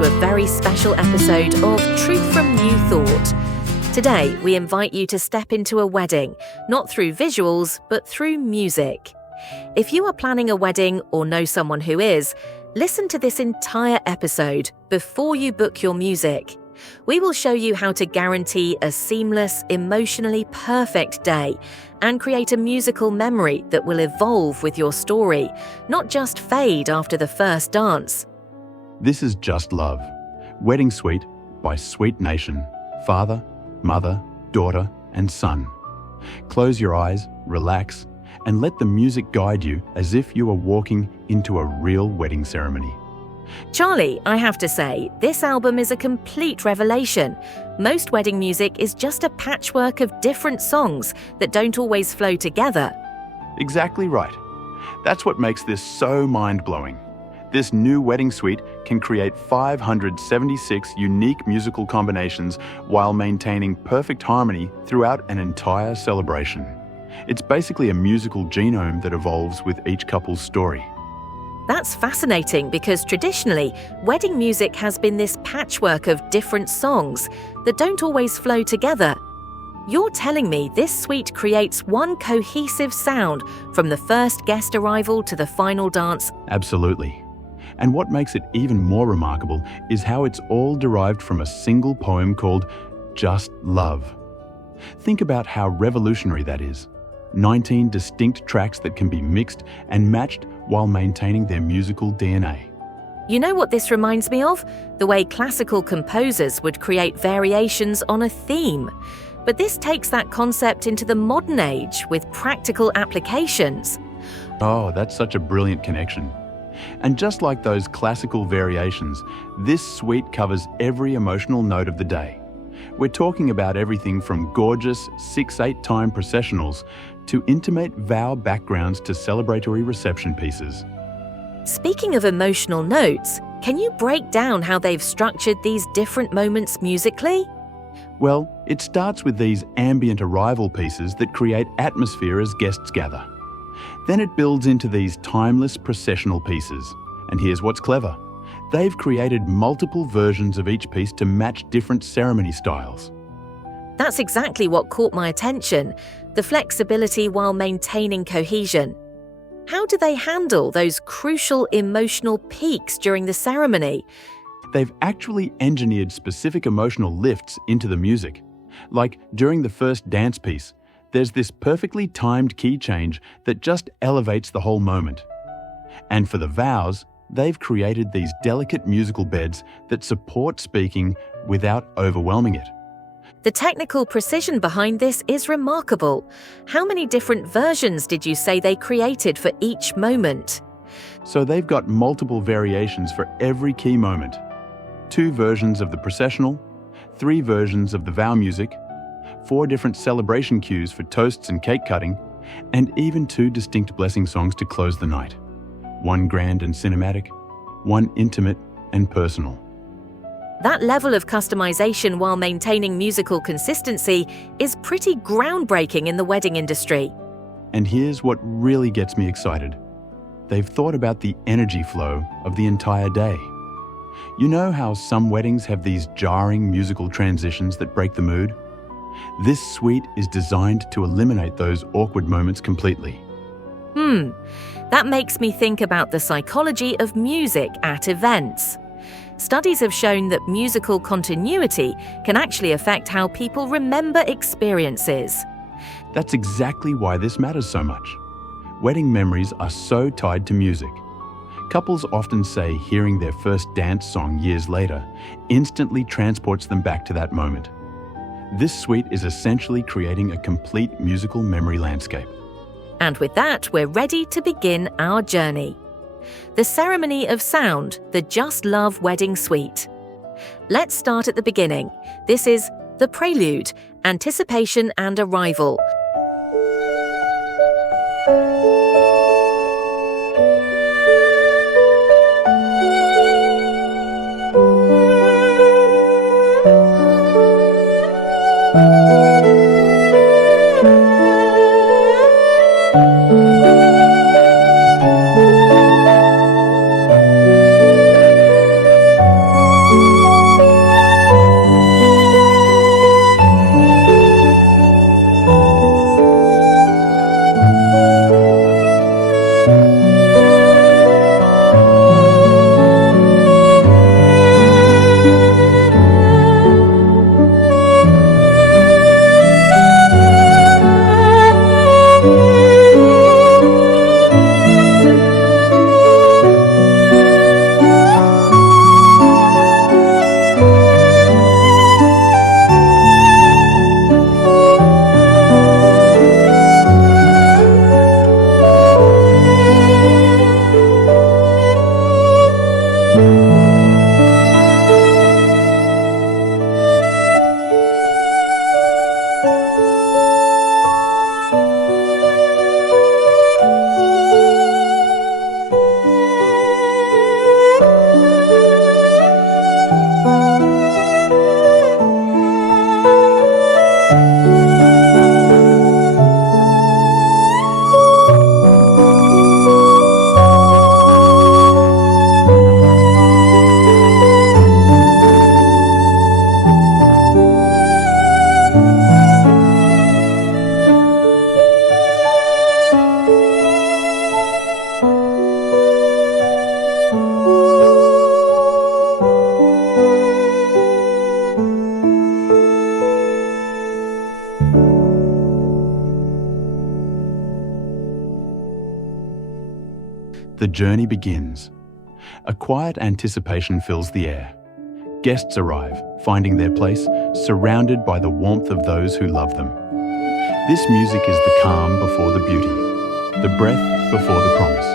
to a very special episode of Truth from New Thought. Today, we invite you to step into a wedding, not through visuals, but through music. If you are planning a wedding or know someone who is, listen to this entire episode before you book your music. We will show you how to guarantee a seamless, emotionally perfect day and create a musical memory that will evolve with your story, not just fade after the first dance. This is Just Love, Wedding Suite by Sweet Nation, father, mother, daughter, and son. Close your eyes, relax, and let the music guide you as if you are walking into a real wedding ceremony. Charlie, I have to say, this album is a complete revelation. Most wedding music is just a patchwork of different songs that don't always flow together. Exactly right. That's what makes this so mind-blowing. This new wedding suite can create 576 unique musical combinations while maintaining perfect harmony throughout an entire celebration. It's basically a musical genome that evolves with each couple's story. That's fascinating because traditionally, wedding music has been this patchwork of different songs that don't always flow together. You're telling me this suite creates one cohesive sound from the first guest arrival to the final dance? Absolutely. And what makes it even more remarkable is how it's all derived from a single poem called Just Love. Think about how revolutionary that is. 19 distinct tracks that can be mixed and matched while maintaining their musical DNA. You know what this reminds me of? The way classical composers would create variations on a theme. But this takes that concept into the modern age with practical applications. Oh, that's such a brilliant connection. And just like those classical variations, this suite covers every emotional note of the day. We're talking about everything from gorgeous 6/8 time processionals to intimate vow backgrounds to celebratory reception pieces. Speaking of emotional notes, can you break down how they've structured these different moments musically? Well, it starts with these ambient arrival pieces that create atmosphere as guests gather. Then it builds into these timeless processional pieces. And here's what's clever. They've created multiple versions of each piece to match different ceremony styles. That's exactly what caught my attention, the flexibility while maintaining cohesion. How do they handle those crucial emotional peaks during the ceremony? They've actually engineered specific emotional lifts into the music. Like during the first dance piece, there's this perfectly timed key change that just elevates the whole moment. And for the vows, they've created these delicate musical beds that support speaking without overwhelming it. The technical precision behind this is remarkable. How many different versions did you say they created for each moment? So they've got multiple variations for every key moment. 2 versions of the processional, 3 versions of the vow music, 4 different celebration cues for toasts and cake cutting, and even 2 distinct blessing songs to close the night. 1 grand and cinematic, 1 intimate and personal. That level of customization while maintaining musical consistency is pretty groundbreaking in the wedding industry. And here's what really gets me excited. They've thought about the energy flow of the entire day. You know how some weddings have these jarring musical transitions that break the mood? This suite is designed to eliminate those awkward moments completely. That makes me think about the psychology of music at events. Studies have shown that musical continuity can actually affect how people remember experiences. That's exactly why this matters so much. Wedding memories are so tied to music. Couples often say hearing their first dance song years later instantly transports them back to that moment. This suite is essentially creating a complete musical memory landscape. And with that, we're ready to begin our journey. The Ceremony of Sound, the Just Love Wedding Suite. Let's start at the beginning. This is the Prelude, Anticipation and Arrival. the journey begins. A quiet anticipation fills the air. Guests arrive, finding their place, surrounded by the warmth of those who love them. This music is the calm before the beauty, the breath before the promise.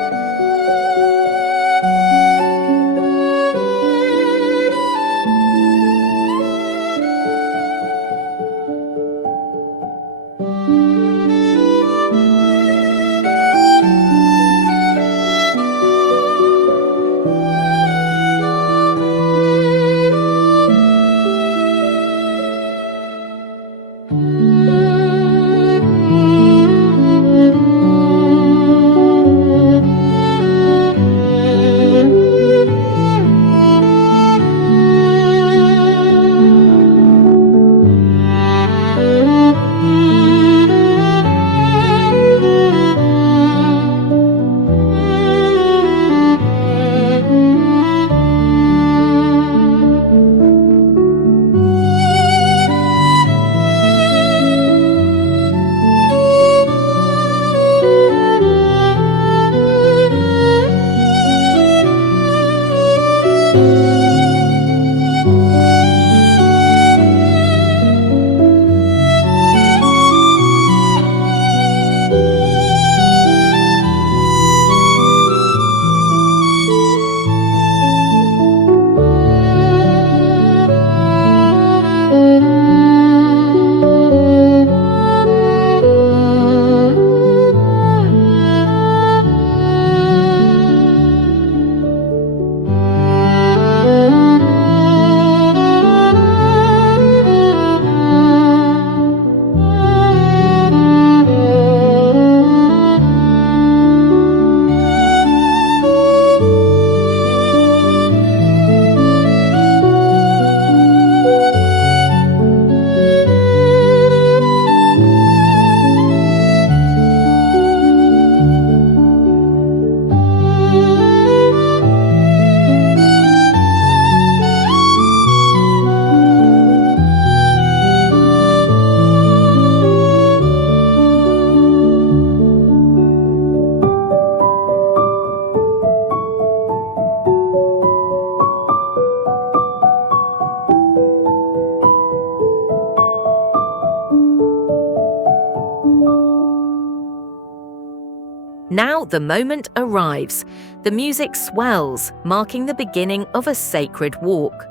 Now the moment arrives. The music swells, marking the beginning of a sacred walk.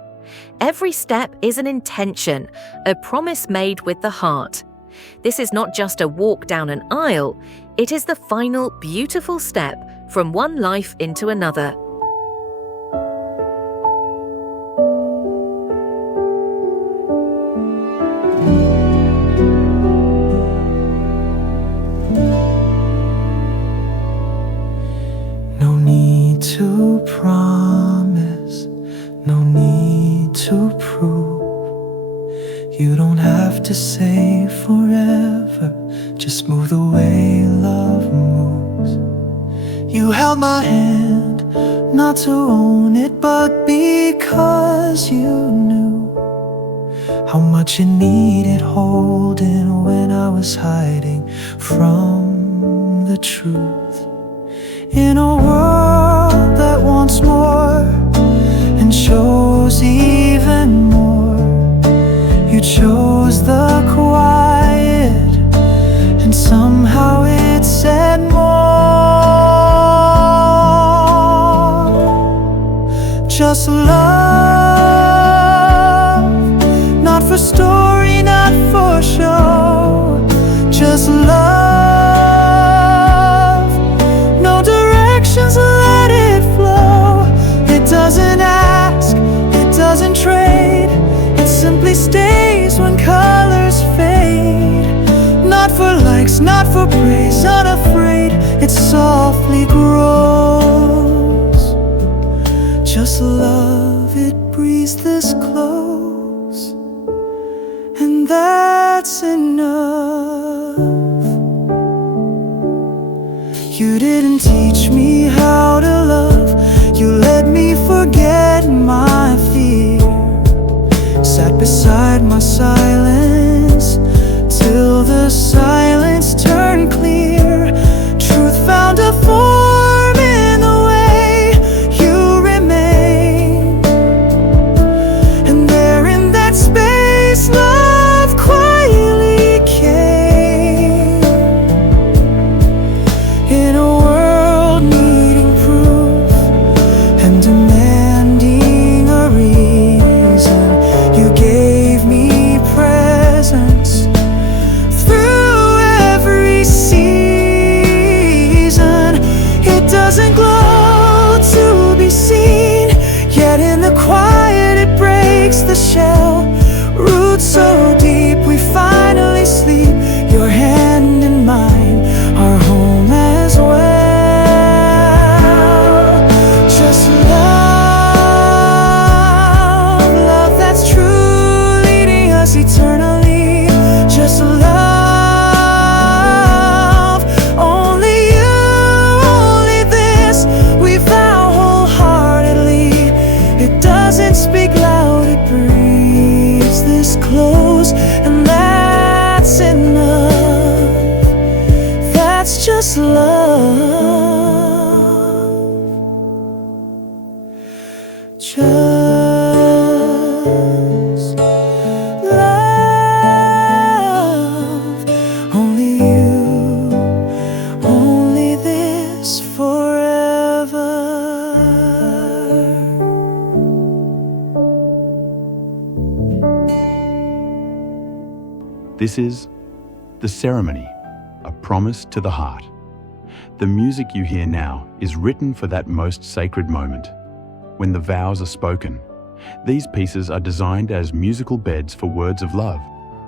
Every step is an intention, a promise made with the heart. This is not just a walk down an aisle, it is the final beautiful step from one life into another. No need to promise, no need to prove. You don't have to say forever, just move the way love moves. You held my hand, not to own it, but because you knew how much it needed holding when I was hiding from the truth. In a world that wants more and shows even more, you chose the quiet, and somehow it said more. Just love, not for story, not for show. Just love, no directions, let it flow. It doesn't ask, it doesn't trade, it simply stays when colors fade. Not for likes, not for praise, unafraid, it softly grows. Just love, it breathes this close, and that's enough. You didn't teach me how to love, you let me forget my fear. Sat beside my silence till the silence turned clear. Truth found a form in the doesn't glow to be seen, yet in the quiet it breaks the shell. Roots so deep we finally sleep. Your hand in mine, our home as well. Just love, love that's true, leading us eternally. Just love, only you, only this. We vow wholeheartedly. It doesn't speak loud, it breathes this close, and that's enough. That's just love. Just love, only you, only this forever. This is the ceremony, a promise to the heart. The music you hear now is written for that most sacred moment, when the vows are spoken. These pieces are designed as musical beds for words of love,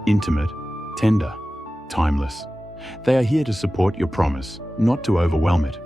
intimate, tender, timeless. They are here to support your promise, not to overwhelm it.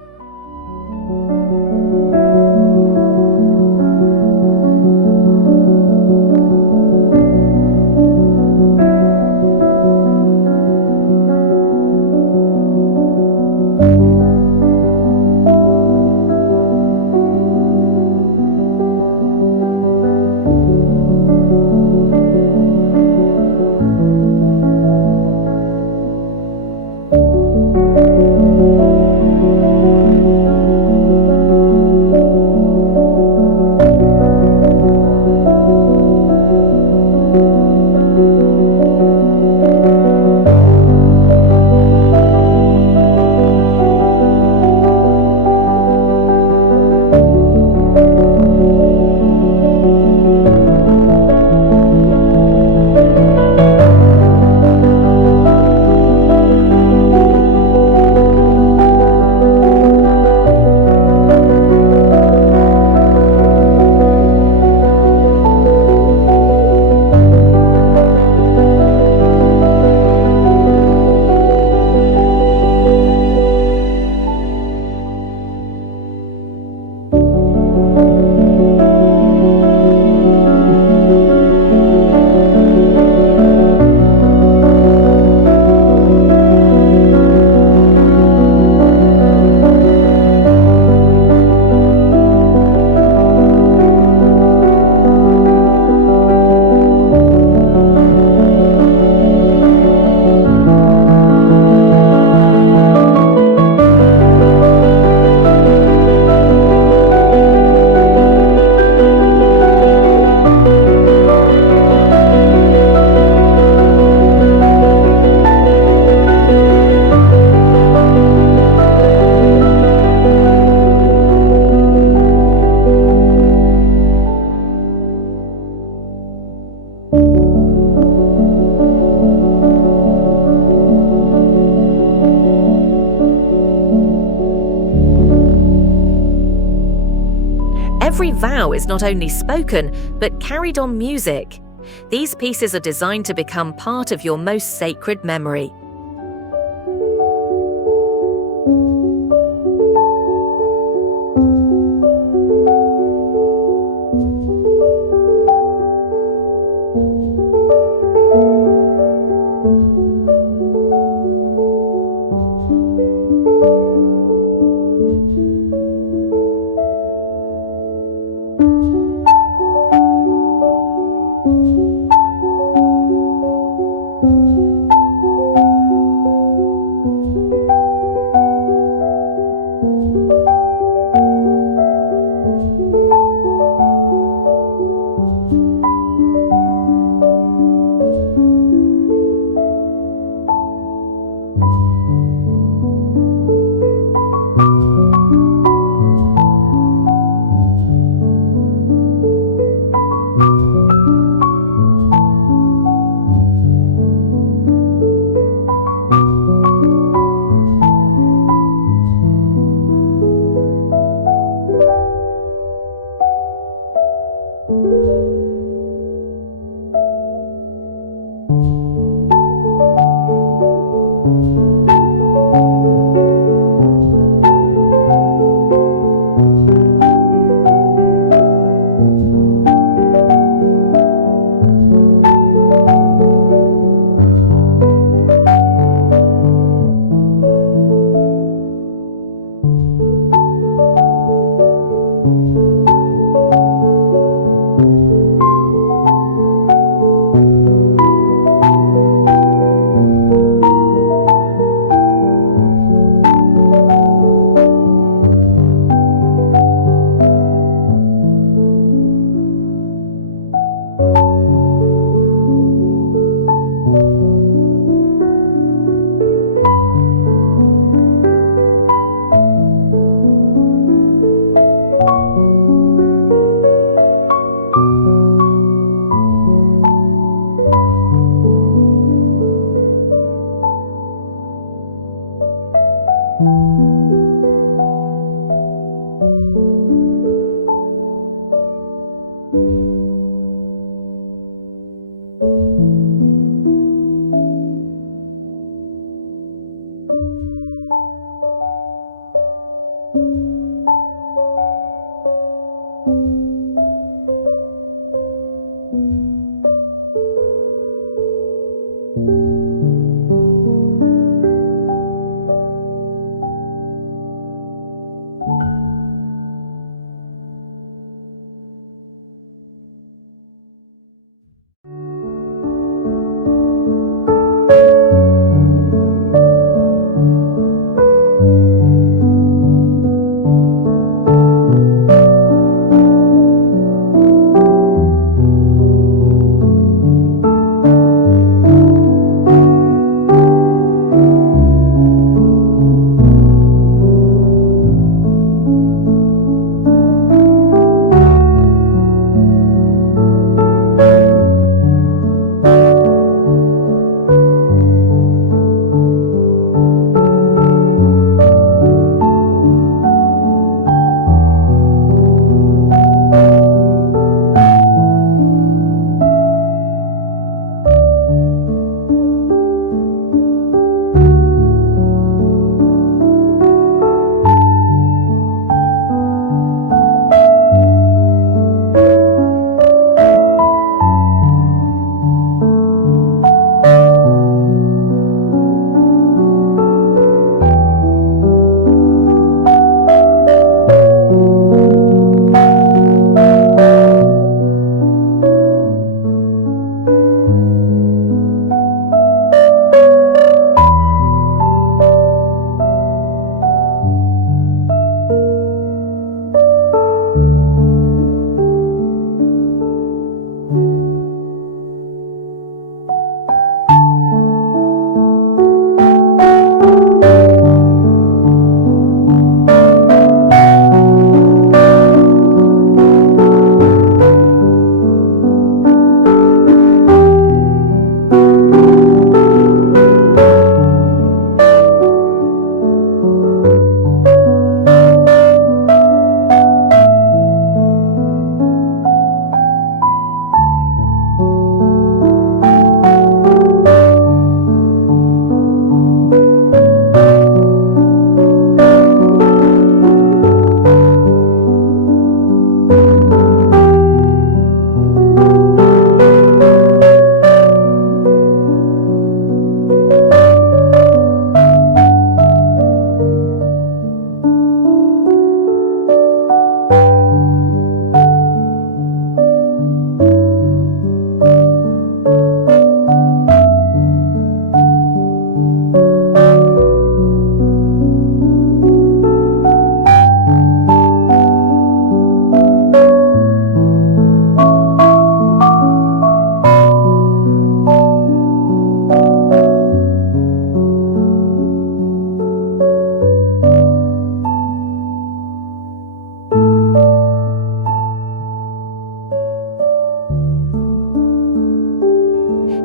Every vow is not only spoken, but carried on music. These pieces are designed to become part of your most sacred memory.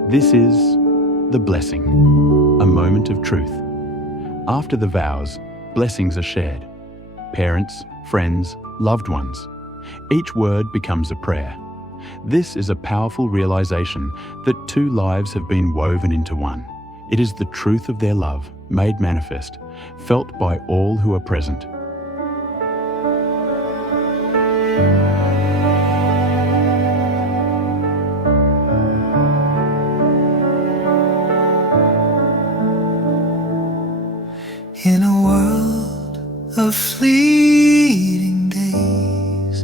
This is the blessing, a moment of truth. After the vows, blessings are shared. Parents, friends, loved ones. Each word becomes a prayer. This is a powerful realization that two lives have been woven into one. It is the truth of their love, made manifest, felt by all who are present. In a world of fleeting days,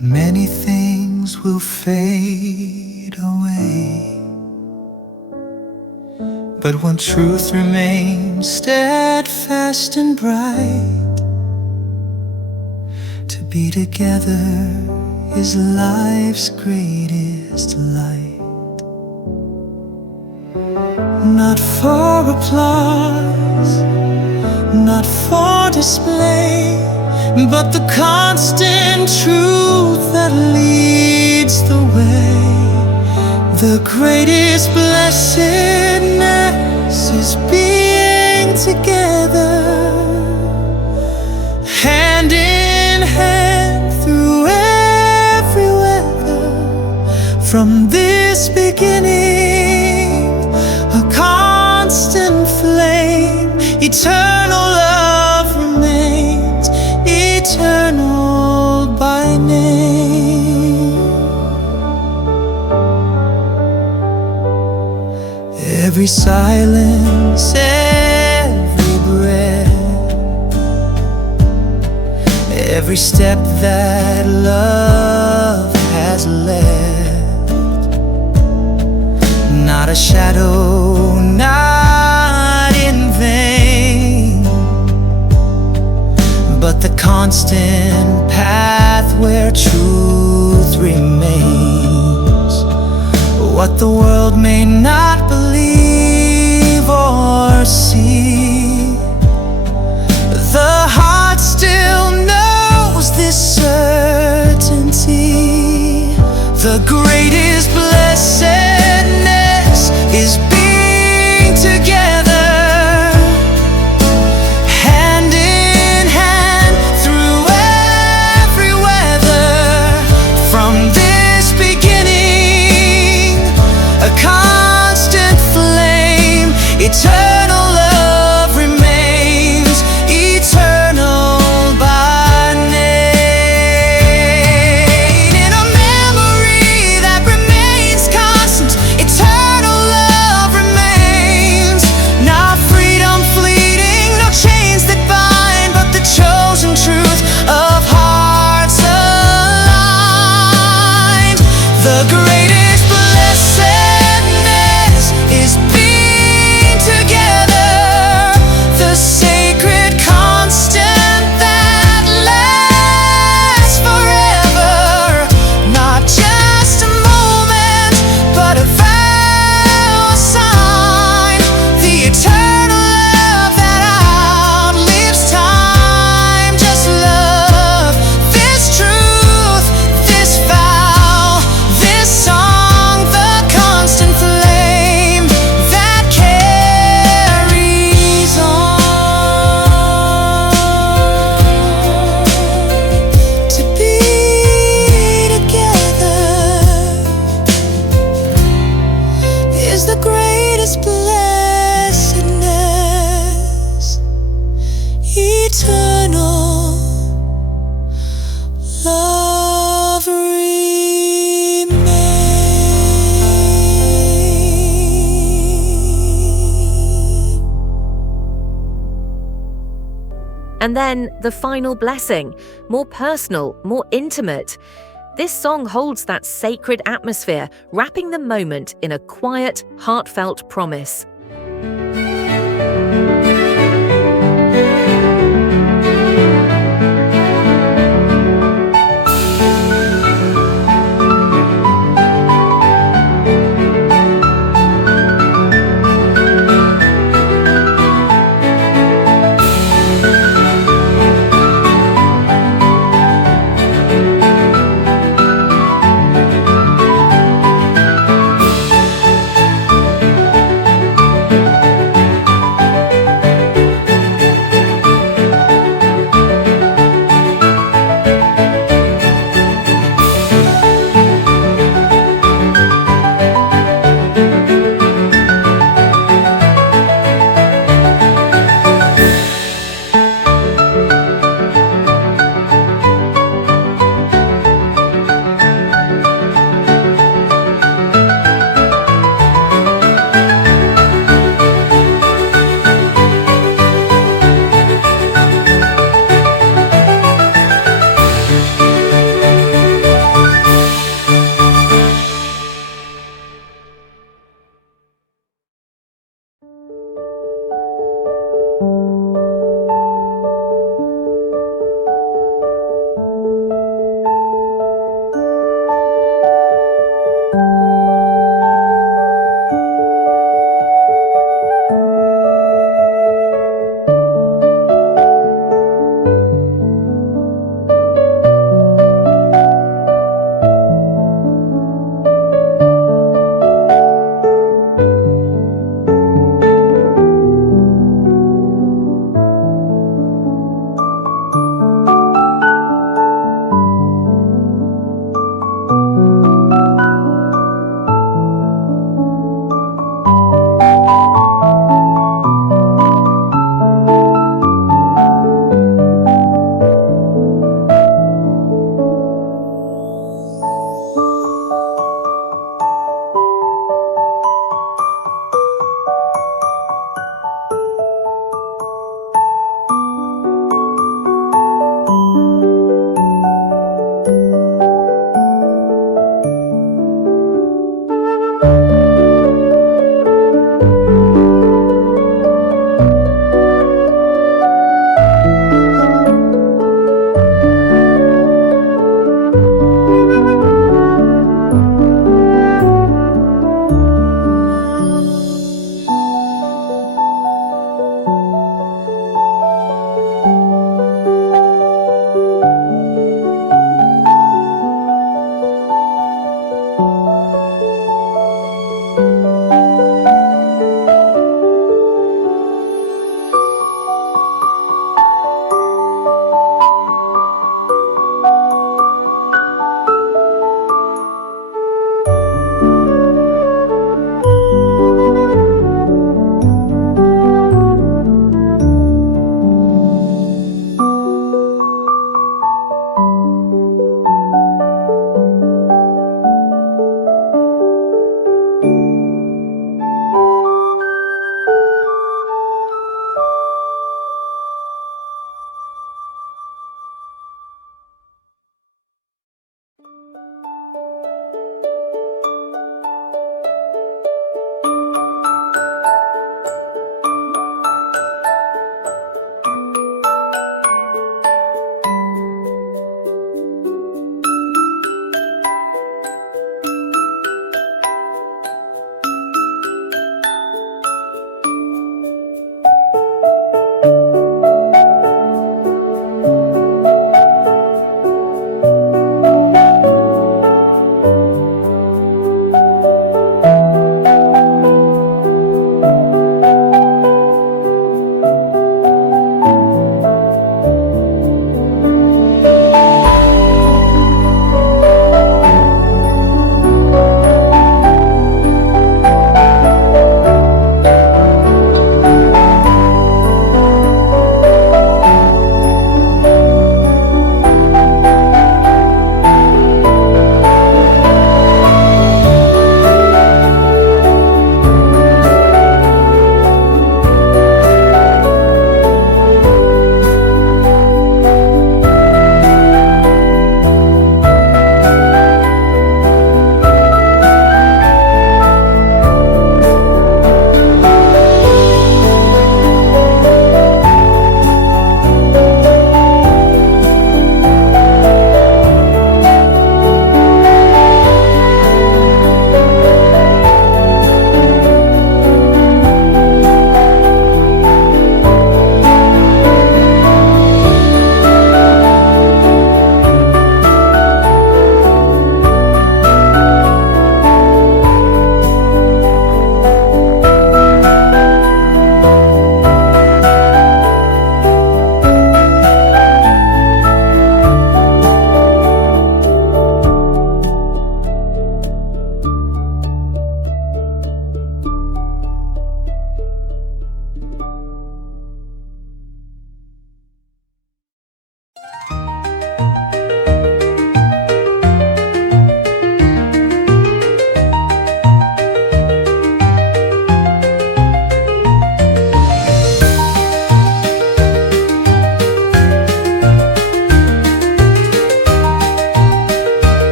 many things will fade away, but one truth remains steadfast and bright. To be together is life's greatest light. Not for applause, not for display, but the constant truth that leads the way. The greatest blessedness is being together, hand in hand through every weather. From this beginning, a constant flame, eternal love. eternal by name. Every silence, every breath, every step that love has left, not a shadow, not in vain, but the constant path where truth remains. What the world may not believe or see, the heart still knows this certainty. The greatest blessedness is being together, hand in hand through every weather. From this beginning, a constant flame, eternal love remains, eternal by name. In a memory that remains constant, eternal love remains. Not freedom fleeting, no chains that bind, but the chosen truth of hearts aligned. The greatest blessedness is being together, the sacred constant that lasts forever. Not just a moment, but a vow, a sign, the eternal love that outlives time. Just love, this truth, this vow, this song, the constant flame that carries on. To be together is the greatest blessedness, eternal love remains. And then the final blessing, more personal, more intimate. This song holds that sacred atmosphere, wrapping the moment in a quiet, heartfelt promise.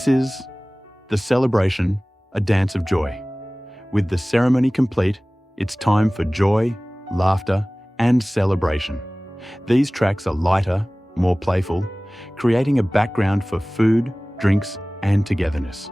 This is the celebration, a dance of joy. With the ceremony complete, it's time for joy, laughter, and celebration. These tracks are lighter, more playful, creating a background for food, drinks, and togetherness.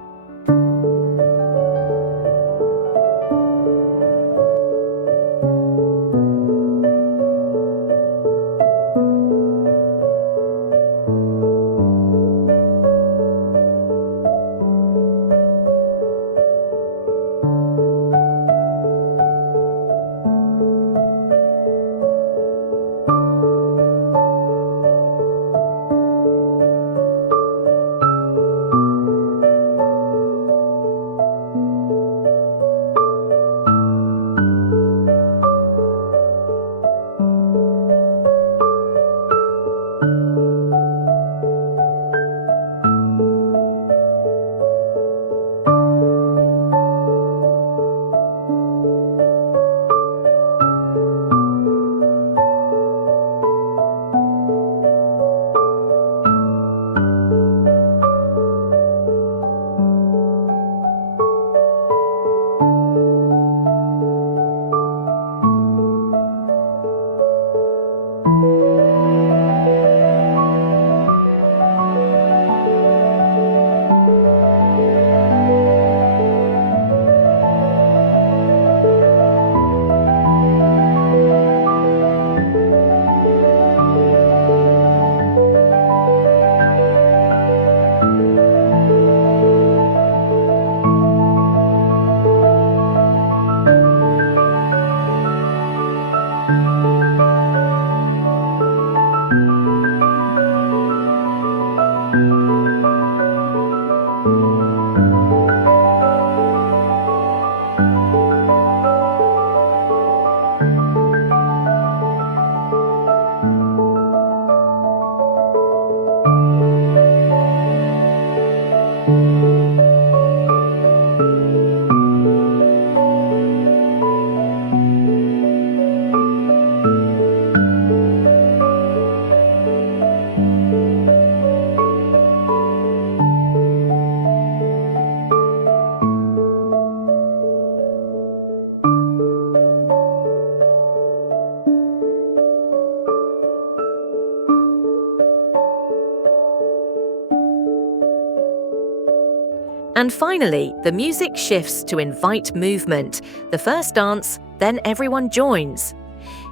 And finally, the music shifts to invite movement. The first dance, then everyone joins.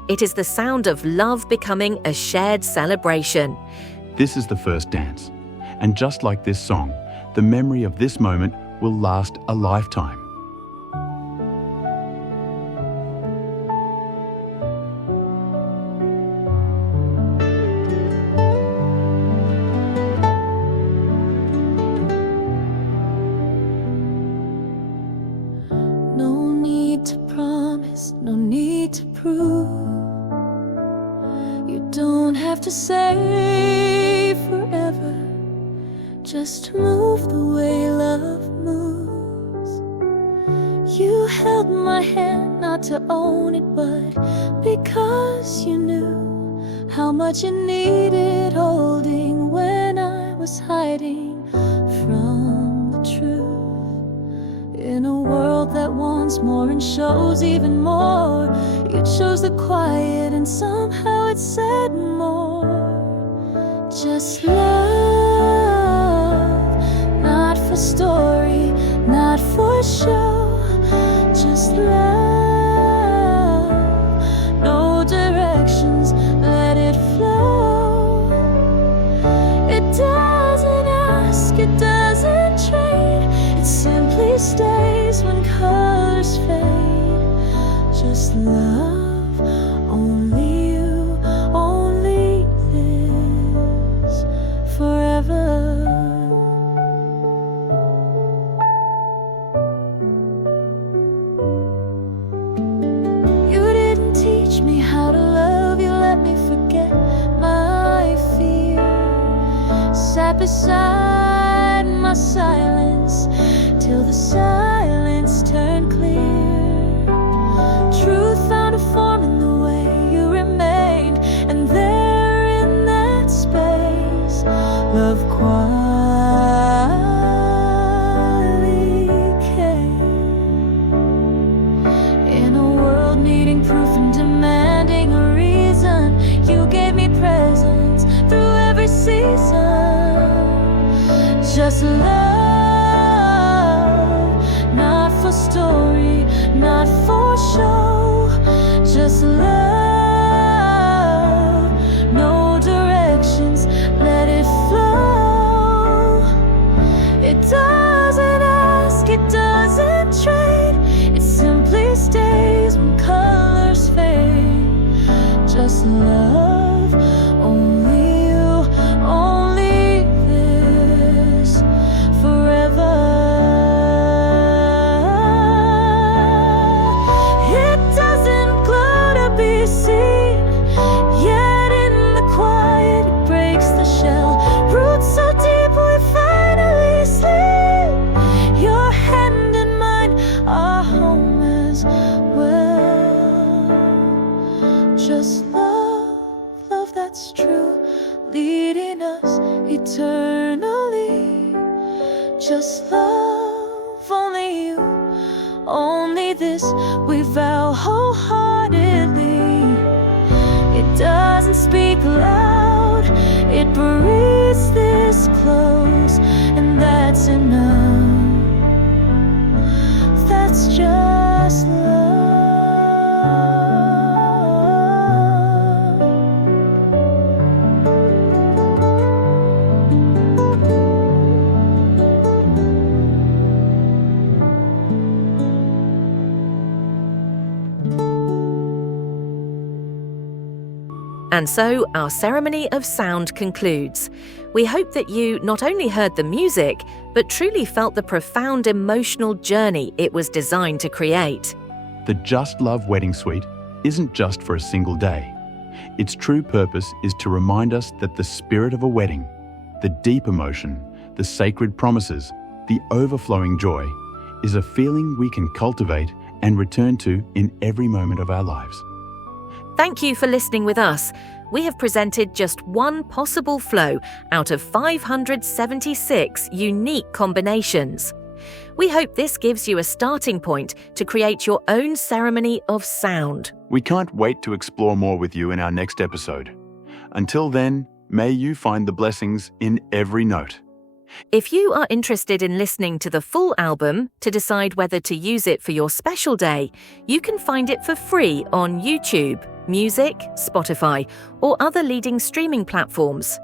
It is the sound of love becoming a shared celebration. This is the first dance. And just like this song, the memory of this moment will last a lifetime. No need to promise, no need to prove. You don't have to say forever. Just move the way love moves. You held my hand not to own it, but because you knew how much it needed holding when I was hiding from the truth. In a world that wants more and shows even more, you chose the quiet and somehow it said more. Just love, not for story, not for show. Just love, no directions, let it flow. It doesn't ask, it doesn't trade, it simply stays when colors fade. Just love, only you, only this, forever. You didn't teach me how to love, you let me forget my fear. Sat beside my silence till the silence turned clear. Truth found a form in the way you remained, and there in that space, love quiet. this, we vow wholeheartedly. It doesn't speak loud, it breathes this close, and that's enough. That's just love. And so our ceremony of sound concludes. We hope that you not only heard the music, but truly felt the profound emotional journey it was designed to create. The Just Love wedding suite isn't just for a single day. Its true purpose is to remind us that the spirit of a wedding, the deep emotion, the sacred promises, the overflowing joy, is a feeling we can cultivate and return to in every moment of our lives. Thank you for listening with us. We have presented just one possible flow out of 576 unique combinations. We hope this gives you a starting point to create your own ceremony of sound. We can't wait to explore more with you in our next episode. Until then, may you find the blessings in every note. If you are interested in listening to the full album to decide whether to use it for your special day, you can find it for free on YouTube, Music, Spotify, or other leading streaming platforms.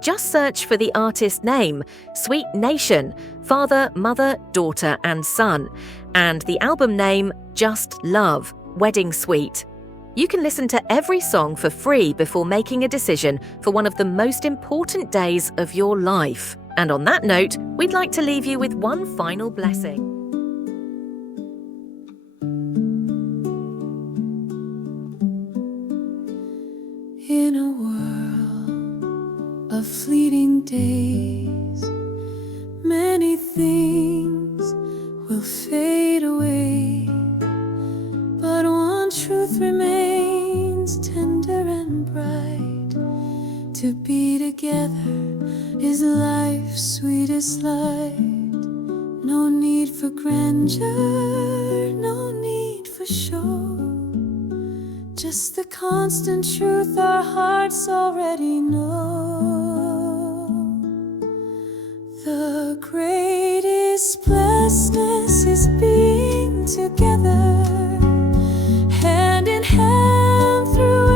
Just search for the artist name, Sweet Nation, Father, Mother, Daughter, and Son, and the album name, Just Love, Wedding Suite. You can listen to every song for free before making a decision for one of the most important days of your life. And on that note, we'd like to leave you with one final blessing. In a world of fleeting days, many things will fade away, but one truth remains tender and bright. To be together is life's sweetest light. No need for grandeur, no need for show, just the constant truth our hearts already know. The greatest blessedness is being together, hand in hand through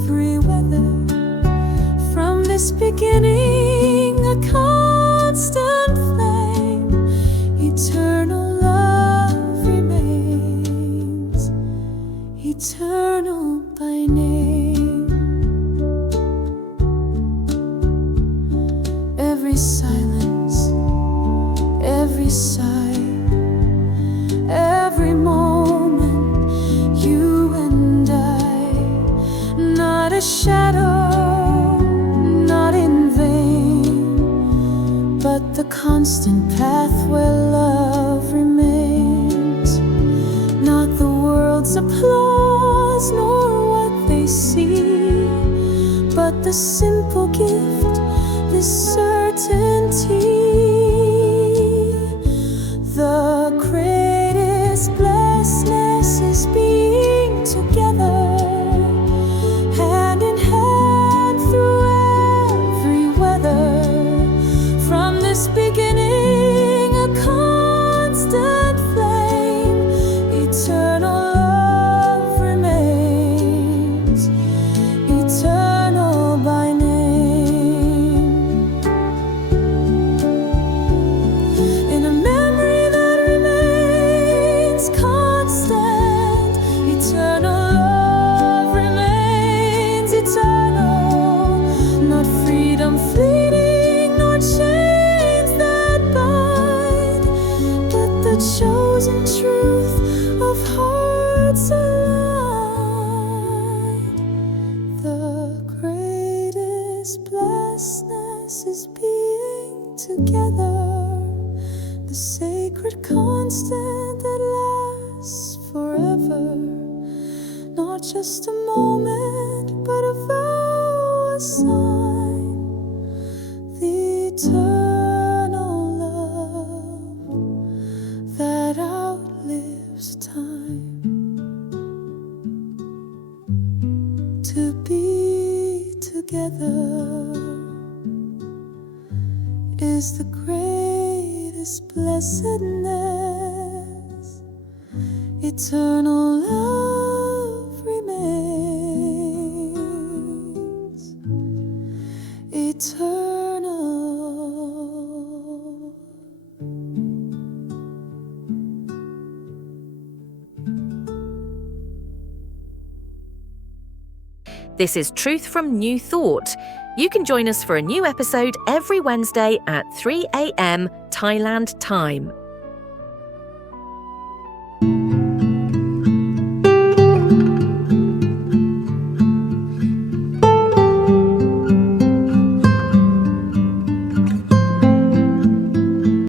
every weather. From this beginning, a constant flame, eternal love remains, eternal by name. Every silence, every sigh, every moment, you and I, not a shadow, not in vain, but the constant path where love remains. Not the world's applause nor what they see, but the simple gift, this certainty. The greatest blessedness is being together, hand in hand through every weather. From this beginning, a constant flame, eternal love remains, eternal by name. In a memory that remains constant, eternal love remains eternal. Not freedom fleeting, nor chains that bind, but the chosen truth of hearts aligned. The greatest blessedness is being together, the sacred constant that lasts forever. Not just a moment, but a vow, a sign, the eternal love that outlives life's time to be together is the greatest blessedness. Eternal love remains eternal. This is Truth from New Thought. You can join us for a new episode every Wednesday at 3 a.m. Thailand time.